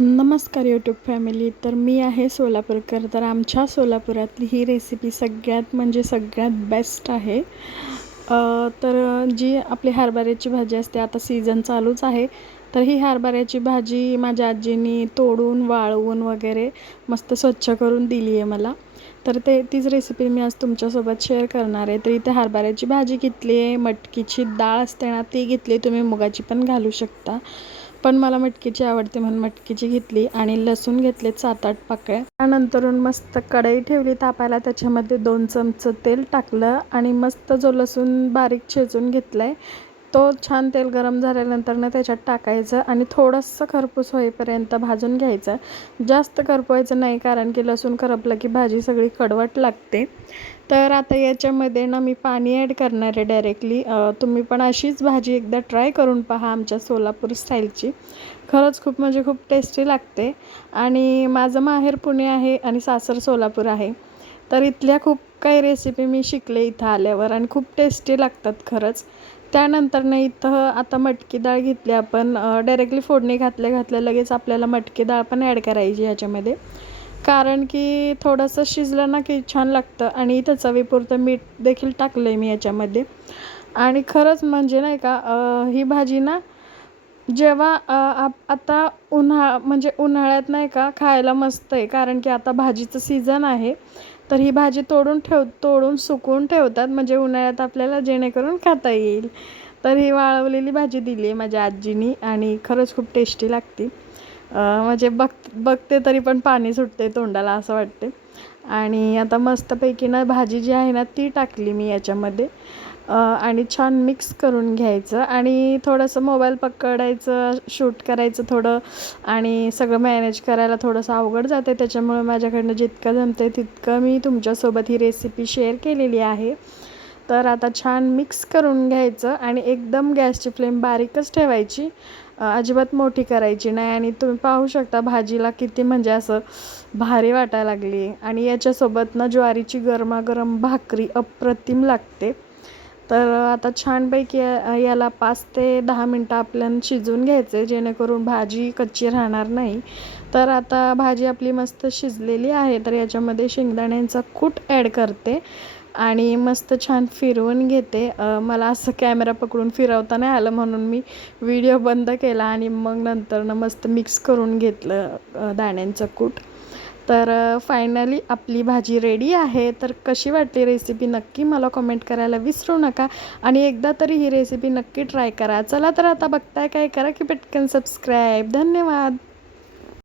नमस्कार YouTube family तर मी आहे सोलापूरकर. तर आमच्या सोलापुरातली ही रेसिपी सगळ्यात म्हणजे सगळ्यात बेस्ट आहे. तर जी आपली हरभऱ्याची भाजी असते आता सीझन चालूच आहे. तर ही हरभऱ्याची भाजी माझ्या आजीनी तोडून वाळवून वगैरे मस्त स्वच्छ करून दिली आहे मला. तर ते तीच रेसिपी मी आज तुमच्यासोबत शेअर करणार आहे. तर इथे हरभऱ्याची भाजी घेतली आहे मटकीची डाळ असते ना ती घेतली तुम्ही मुगाची पण घालू शकता. पण मला मटकीची आवडते म्हणून मटकीची घेतली. आणि लसूण घेतले सात आठ पाकळ्या. त्यानंतरून मस्त कढई ठेवली तापायला. त्याच्यामध्ये दोन चमचं तेल टाकलं. आणि मस्त जो लसूण बारीक छेचून घेतला आहे तो छान तेल गरम झाल्यानंतर ना त्याच्यात टाकायचं आणि थोडंसं खरपूस होईपर्यंत भाजून घ्यायचं. जास्त करपवायचं नाही कारण की लसूण करपलं की भाजी सगळी कडवट लागते. तर आता याच्यामध्ये ना मी पाणी ॲड करणार आहे डायरेक्टली. तुम्ही पण अशीच भाजी एकदा ट्राय करून पहा आमच्या सोलापूर स्टाईलची. खरंच खूप म्हणजे खूप टेस्टी लागते. आणि माझं माहेर पुणे आहे आणि सासर सोलापूर आहे. तर इथल्या खूप काही रेसिपी मी शिकले इथं आल्यावर आणि खूप टेस्टी लागतात खरंच. त्यानंतर ना इथं आता मटकी डाळ घेतली आपण डायरेक्टली फोडणी घातल्या घातल्या लगेच आपल्याला मटकी डाळ पण ॲड करायची ह्याच्यामध्ये. कारण की थोडंसं शिजलं ना की छान लागतं आणि इथं चवीपुरतं मीठ देखील टाकलं आहे मी याच्यामध्ये. आणि खरंच म्हणजे नाही का ही भाजी ना जेव्हा आप आता उन्हाळा म्हणजे उन्हाळ्यात नाही का खायला मस्त आहे. कारण की आता भाजीचं सीझन आहे. तर ही भाजी तोडून ठेव तोडून सुकवून ठेवतात. म्हणजे उन्हाळ्यात आपल्याला जेणेकरून खाता येईल. तर ही वाळवलेली भाजी दिली आहे माझ्या आजीनी आणि खरंच खूप टेस्टी लागते. म्हणजे बघ बघते तरी पण पाणी सुटते तोंडाला असं वाटते आणि आता मस्तपैकी ना भाजी जी आहे ना ती टाकली मी याच्यामध्ये. आणि छान मिक्स करून घ्यायचं. आणि थोडंसं मोबाईल पकडायचं शूट करायचं थोडं. आणि सगळं मॅनेज करायला थोडंसं अवघड जाते त्याच्यामुळे माझ्याकडनं जितकं जमतं तितकं मी तुमच्यासोबत ही रेसिपी शेअर केलेली आहे. तर आता छान मिक्स करून घ्यायचं. आणि एकदम गॅसची फ्लेम बारीकच ठेवायची. अजिबात मोठी करायची नाही. आणि तुम्ही पाहू शकता भाजीला किती म्हणजे असं भारी वाटायला लागली. आणि याच्यासोबत ना ज्वारीची गरमागरम भाकरी अप्रतिम लागते. तर आता छानपैकी याला पाच ते दहा मिनटं आपल्याला शिजवून घ्यायचे जेणेकरून भाजी कच्ची राहणार नाही. तर आता भाजी आपली मस्त शिजलेली आहे. तर याच्यामध्ये शेंगदाण्यांचा कूट ॲड करते. आणि मस्त छान फिरवून घेते. मला असं कॅमेरा पकडून फिरवता नाही आलं म्हणून मी व्हिडिओ बंद केला आणि मग नंतरनं मस्त मिक्स करून घेतलं दाण्यांचं कूट. तर फायनली आपली भाजी रेडी आहे. तर कशी वाटली रेसिपी नक्की मला कमेंट करायला विसरू नका. आणि एकदा तरी ही रेसिपी नक्की ट्राय करा. चला तर आता बघताय काय करा की पटकन सबस्क्राईब. धन्यवाद.